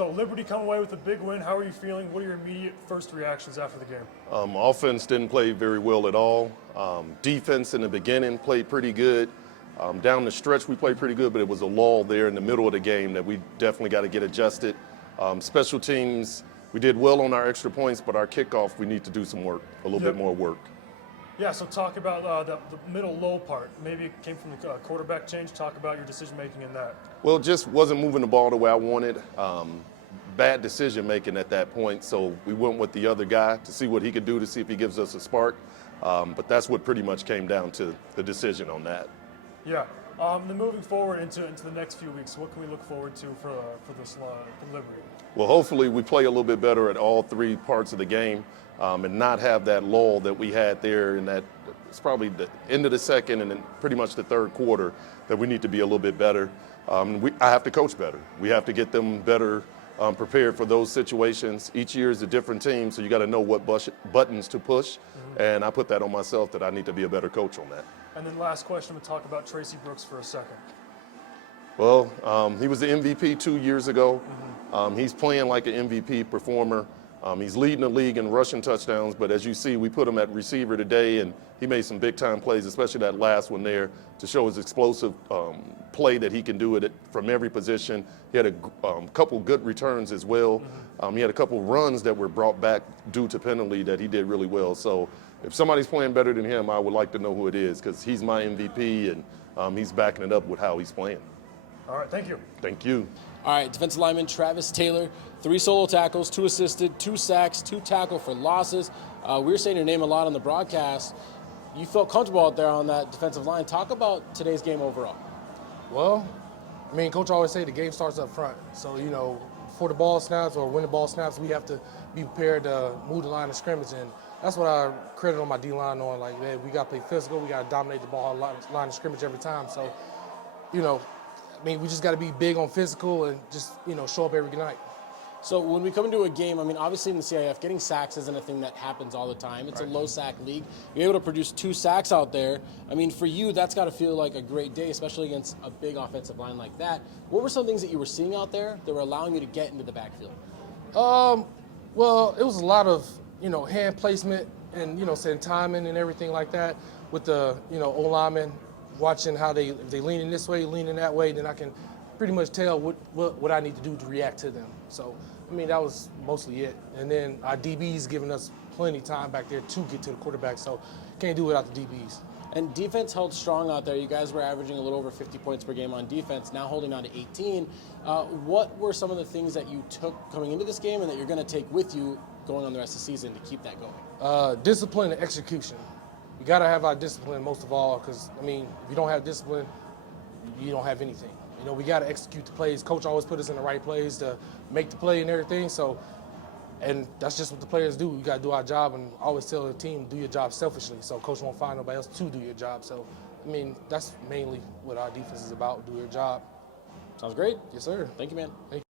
So Liberty come away with a big win. How are you feeling? What are your immediate first reactions after the game? Offense didn't play very well at all. Defense in the beginning played pretty good. Down the stretch, we played pretty good, but it was a lull there in the middle of the game that we definitely got to get adjusted. Special teams, we did well on our extra points, but our kickoff, we need to do some work, a little bit more work. Yeah, so talk about the middle low part. Maybe it came from the quarterback change. Talk about your decision-making in that. Well, it just wasn't moving the ball the way I wanted. Bad decision-making at that point, so we went with the other guy to see what he could do, to see if he gives us a spark. But that's what pretty much came down to the decision on that. Yeah. Then moving forward into the next few weeks, what can we look forward to for this for Liberty? Well, hopefully we play a little bit better at all three parts of the game and not have that lull that we had there in that it's probably the end of the second and then pretty much the third quarter that we need to be a little bit better. I have to coach better. We have to get them better prepared for those situations. Each year is a different team, so you got to know what buttons to push, and I put that on myself that I need to be a better coach on that. And then last question, we'll talk about Tracy Brooks for a second. Well, he was the MVP 2 years ago. He's playing like an MVP performer. He's leading the league in rushing touchdowns, but as you see, we put him at receiver today, and he made some big-time plays, especially that last one there, to show his explosive play that he can do it from every position. He had a couple good returns as well. He had a couple runs that were brought back due to penalty that he did really well. So if somebody's playing better than him, I would like to know who it is, because he's my MVP, and he's backing it up with how he's playing. All right, thank you. Thank you. All right, defensive lineman Travis Taylor, 3 solo tackles, 2 assisted, 2 sacks, 2 tackle for losses. We were saying your name a lot on the broadcast. You felt comfortable out there on that defensive line. Talk about today's game overall. Well, I mean, Coach always say the game starts up front. So, you know, before the ball snaps or when the ball snaps, we have to be prepared to move the line of scrimmage. And that's what I credit on my D-line on. Like, man, we got to play physical. We got to dominate the ball line of scrimmage every time. So, you know, I mean, we just got to be big on physical and just, you know, show up every night. So when we come into a game, I mean, obviously in the CIF, getting sacks isn't a thing that happens all the time. It's a low sack league. You're able to produce 2 sacks out there. I mean, for you, that's got to feel like a great day, especially against a big offensive line like that. What were some things that you were seeing out there that were allowing you to get into the backfield? Well, it was a lot of, you know, hand placement and, you know, saying timing and everything like that with the, you know, O-linemen, watching how if they leaning this way, leaning that way, then I can pretty much tell what I need to do to react to them. So, I mean, that was mostly it. And then our DBs giving us plenty of time back there to get to the quarterback, so can't do it without the DBs. And defense held strong out there. You guys were averaging a little over 50 points per game on defense, now holding on to 18. What were some of the things that you took coming into this game and that you're going to take with you going on the rest of the season to keep that going? Discipline and execution. We got to have our discipline most of all, because, I mean, if you don't have discipline, you don't have anything. You know, we got to execute the plays. Coach always put us in the right plays to make the play and everything. So, and that's just what the players do. We got to do our job, and I always tell the team, do your job selfishly. So coach won't find nobody else to do your job. So, I mean, that's mainly what our defense is about, do your job. Sounds great. Yes, sir. Thank you, man. Thank you.